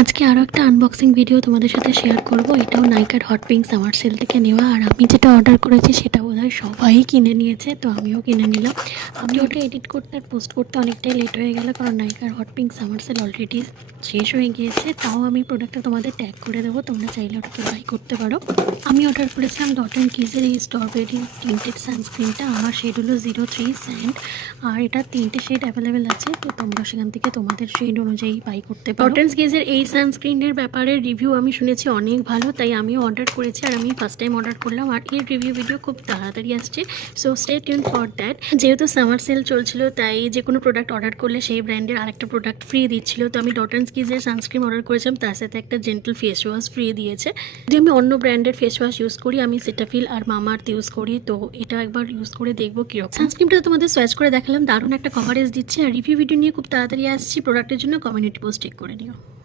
আজকে আরও একটা আনবক্সিং ভিডিও তোমাদের সাথে শেয়ার করব। এটাও নাইকার হট পিঙ্ক সামার সেল থেকে নেওয়া, আর আমি যেটা অর্ডার করেছি সেটা বোধহয় সবাই কিনে নিয়েছে, তো আমিও কিনে নিলাম। আমি ওটা এডিট করতে আর পোস্ট করতে অনেকটাই লেট হয়ে গেল, কারণ নাইকার hot pink summer sale already শেষ হয়ে গিয়েছে। তাও আমি প্রোডাক্টটা তোমাদের ট্যাগ করে দেবো, তোমরা চাইলে ওটাকে বাই করতে পারো। আমি অর্ডার করেছিলাম ডট অ্যান্ড কিজের এই স্ট্রবেরি টিন্টেড সানস্ক্রিনটা। আমার শেড হলো 03 স্যান্ড, আর এটা 3টে শেড অ্যাভেলেবেল আছে, তো তোমরা সেখান থেকে তোমাদের শেড অনুযায়ী বাই করতে পারো। ডট অ্যান্ড কিজের এই সানস্ক্রিনের ব্যাপারে রিভিউ আমি শুনেছি অনেক ভালো, তাই আমিও অর্ডার করেছি। আর আমি ফার্স্ট টাইম অর্ডার করলাম, আর এর রিভিউ ভিডিও খুব তাড়াতাড়ি আসছে, so stay tune for that. যেহেতু সামার সেল চলছিল, তাই যে কোনো প্রোডাক্ট অর্ডার করলে সেই ব্র্যান্ডের আরেকটা প্রোডাক্ট ফ্রি দিচ্ছিল। তো আমি ডট অ্যান্ড কিজের সানস্ক্রিন অর্ডার করেছিলাম, তার সাথে একটা জেন্টল ফেস ওয়াশ ফ্রি দিয়েছে। যদি আমি অন্য ব্র্যান্ডের ফেস ওয়াশ ইউজ করি, আমি সেটাফিল আর মামাআর্থ ইউজ করি, তো এটা একবার ইউজ করে দেখবো কীরকম। সানস্ক্রিনটা তোমাদের সোয়াচ করে দেখালাম, দারুণ একটা কভারেজ দিচ্ছে। আর রিভিউ ভিডিও নিয়ে খুব তাড়াতাড়ি আসছি। প্রোডাক্টের জন্য কমিউনিটি পোস্ট চেক করে নিও।